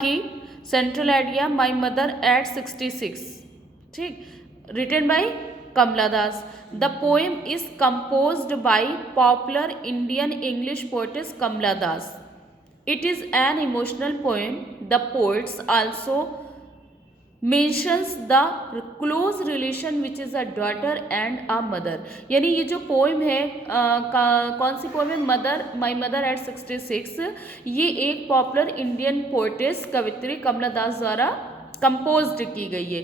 की central idea my mother at 66, ठीक, written by Kamala Das. The poem is composed by popular Indian English poets Kamala Das. It is an emotional poem. The poets also mentions the close relation which is a daughter and a mother. यानी ये जो poem है कौन सी poem है, माई mother at 66, ये एक popular Indian poetess कवित्री कमला दास द्वारा composed की गई है।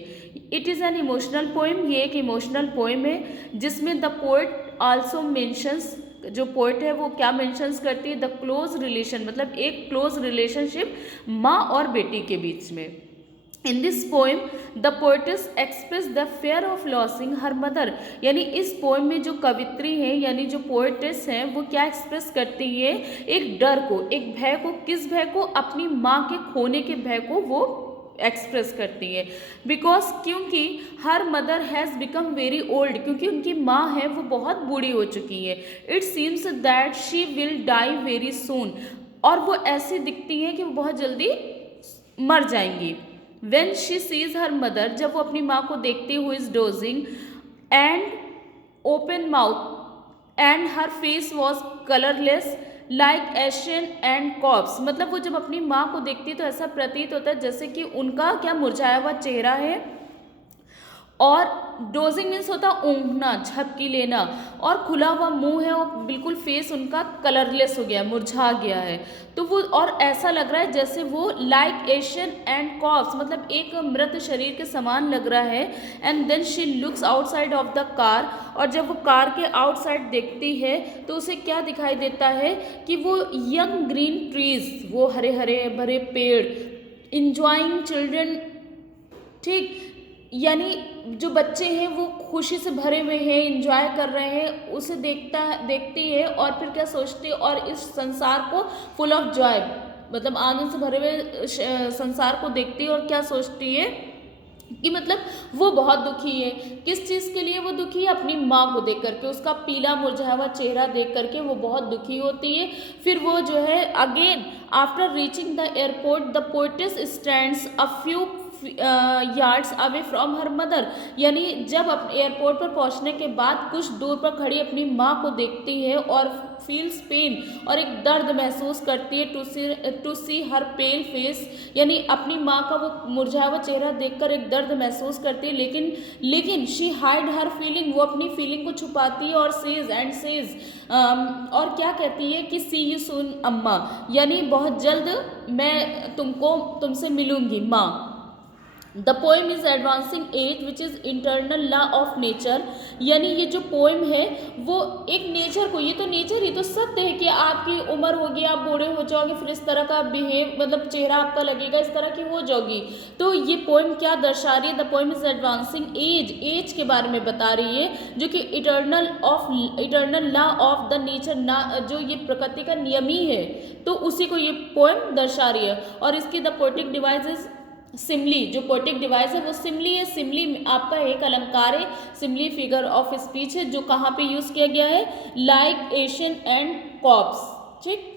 It is an emotional poem, ये एक इमोशनल पोएम है जिसमें द पोएट आल्सो मेंशंस, जो पोएट है वो क्या मेंशंस करती है, द क्लोज रिलेशन, मतलब एक क्लोज रिलेशनशिप माँ और बेटी के बीच में। In this poem the poetess express the fair of losing her mother. यानी इस पोएम में जो कवित्री है यानी जो पोएटेस हैं वो क्या एक्सप्रेस करती है, एक डर को, एक भय को। किस भय को, अपनी माँ के खोने के भय को वो एक्सप्रेस करती है। बिकॉज क्योंकि her mother has become very old, क्योंकि उनकी माँ है वो बहुत बूढ़ी हो चुकी है। It seems that she will die very soon, और वो ऐसी दिखती है कि वो बहुत जल्दी मर जाएंगी। When she sees her mother, जब वो अपनी माँ को देखती हुई is dozing and open mouth and her face was colourless like ashen and corpse. मतलब वो जब अपनी माँ को देखती है तो ऐसा प्रतीत होता है जैसे कि उनका क्या मुरझाया हुआ चेहरा है, और डोजिंग मीन्स होता ऊँघना, झपकी लेना, और खुला हुआ मुंह है और बिल्कुल फेस उनका कलरलेस हो गया, मुरझा गया है। तो वो और ऐसा लग रहा है जैसे वो लाइक एशियन एंड कॉप्स, मतलब एक मृत शरीर के समान लग रहा है। And then she looks outside of the car, और जब वो कार के आउटसाइड देखती है तो उसे क्या दिखाई देता है कि वो यंग ग्रीन ट्रीज, वो हरे हरे भरे पेड़, इंजॉइंग चिल्ड्रन, ठीक, यानी जो बच्चे हैं वो खुशी से भरे हुए हैं, इंजॉय कर रहे हैं, उसे देखती है और फिर क्या सोचती है, और इस संसार को फुल ऑफ जॉय, मतलब आनंद से भरे हुए संसार को देखती है और क्या सोचती है कि मतलब वो बहुत दुखी है। किस चीज़ के लिए वो दुखी है, अपनी माँ को देख करके, उसका पीला मुरझाया हुआ चेहरा देख करके वो बहुत दुखी होती है। फिर वो जो है again after reaching the airport the poetess stands a few yards away from her mother. यानी जब एयरपोर्ट पर पहुंचने के बाद कुछ दूर पर खड़ी अपनी माँ को देखती है और फील्स पेन, और एक दर्द महसूस करती है to C her pale face. यानी अपनी माँ का वो मुरझाया हुआ चेहरा देखकर एक दर्द महसूस करती है, लेकिन शी हाइड हर फीलिंग, वो अपनी फीलिंग को छुपाती है और सेज और क्या कहती है कि सी यू सून अम्मा, यानी बहुत जल्द मैं तुमसे मिलूंगी माँ। The poem is advancing as which is internal law of nature. यानी ये जो पोएम है वो एक नेचर को, ये तो नेचर, ये तो सत्य है कि आपकी उम्र होगी, आप बूढ़े हो जाओगे, फिर इस तरह का बिहेव, मतलब चेहरा आपका लगेगा, इस तरह की हो जाओगी। तो ये पोएम क्या दर्शा रही है, the poem is advancing as के बारे में बता रही है, जो कि eternal law of the nature, ना जो ये प्रकृति का नियम ही है, तो उसी को ये पोएम दर्शा रही है। और इसकी the poetic device is Simli, जो पोएटिक डिवाइस है वो सिमली है। सिमली आपका एक अलंकार है, सिमली फिगर ऑफ स्पीच है, जो कहाँ पे यूज किया गया है, लाइक एशियन एंड कॉप्स, ठीक।